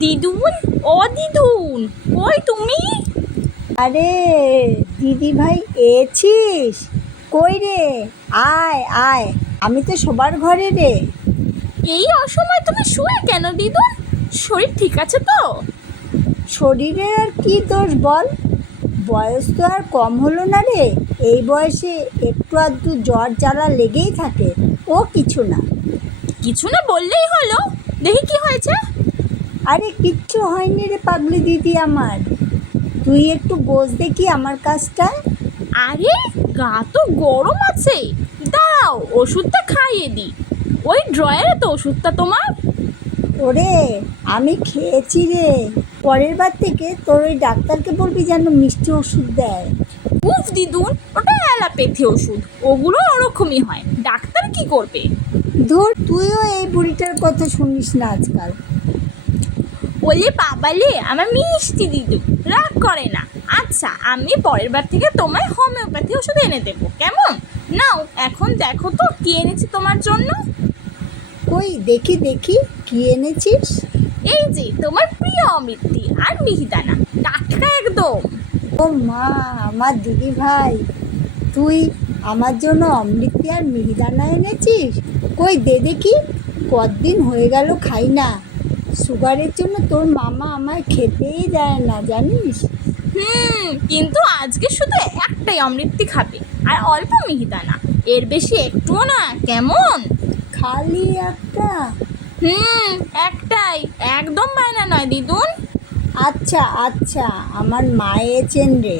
দিদুন, ও দিদুন, কই তুমি? আরে দিদি ভাই, এছিস কই রে? আয় আয়, আমি তো সবার ঘরে রে। এই অসময় তুমি শুয়ে কেন দিদুন? শরীর ঠিক আছে তো? শরীরের আর কি দোষ বল, বয়স তো আর কম হলো না রে। এই বয়সে একটু আধটু জ্বর জ্বালা লেগেই থাকে, ও কিছু না। কিছু না বললেই হলো। দেখি কি হয়েছে। আরে কিচ্ছু হয়নি রে পাগলি দিদি আমার, তুই একটু বোঝ দেখি আমার কাজটা। আরে, গা তো গরম আছে। দাঁড়াও, ওষুধটা খাইয়ে দিই। ওই ড্রয়ারে তো ওষুধটা তোমার। ওরে, আমি খেয়েছি রে। পরের বার থেকে তোর ওই ডাক্তারকে বলবি যেন মিষ্টি ওষুধ দেয়। উফ দিদুন, ওটা অ্যালোপ্যাথি ওষুধ, ওগুলো ওরকমই হয়। ডাক্তার কি করবে? ধুর, তুইও এই বুড়িটার কথা শুনিস না আজকাল। বলে বাবালে, আমার মিষ্টি দিদু রাগ করে না। আচ্ছা, আমি পরের বার থেকে তোমায় হোমিওপ্যাথি ওষুধ এনে দেবো, কেমন? নাও, এখন দেখো তো কি এনেছি তোমার জন্য। কই দেখি দেখি, কি এনেছিস? এই যে তোমার প্রিয় অমৃতি আর মিহিদানা, টাটকা একদম। ও মা, আমার দিদি ভাই, তুই আমার জন্য অমৃতি আর মিহিদানা এনেছিস? কই দে দেখি, কতদিন হয়ে গেল খাই না। সুগারের জন্য তোর মামা আমায় খেতেই দেয় না, জানিস? কিন্তু আজকে শুধু একটাই অমৃতি খাবে, আর অল্প মিহিদানা, এর বেশি একটুও না, কেমন? খালি একটা? একটাই, একদম বায়না নয় দিদুন। আচ্ছা আচ্ছা, আমার মা এছেন রে,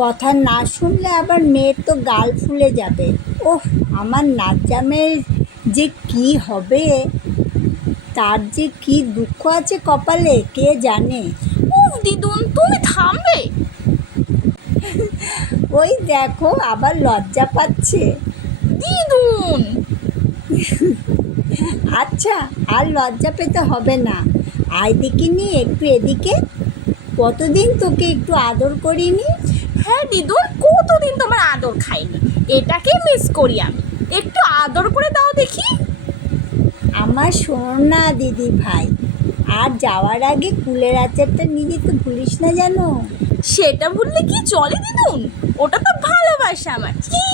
কথা না শুনলে আবার মেয়ের তো গাল ফুলে যাবে। ওহ, আমার নাচামের যে কি হবে, তার যে কি দুঃখ আছে কপালে, কে জানে। উফ দিদুন, তুমি থামবে? ওই দেখো, আবার লজ্জা পাচ্ছে। দিদুন, আচ্ছা, আর লজ্জা পেতে হবে না। আয় দেখিনি একটু এদিকে, কতদিন তোকে একটু আদর করিনি। হ্যাঁ দিদুন, কতদিন তোমার আদর খাইনি, এটাকে মিস করি আমি। একটু আদর করে দাও দেখি। আমার সোনা দিদি ভাই, আর যাওয়ার আগে কুলের আচারটা নিয়ে যেতে ভুলিস না, জানো? সেটা ভুললে কি চলে দিদুন? ওটা তো ভালোবাসা আমার। কি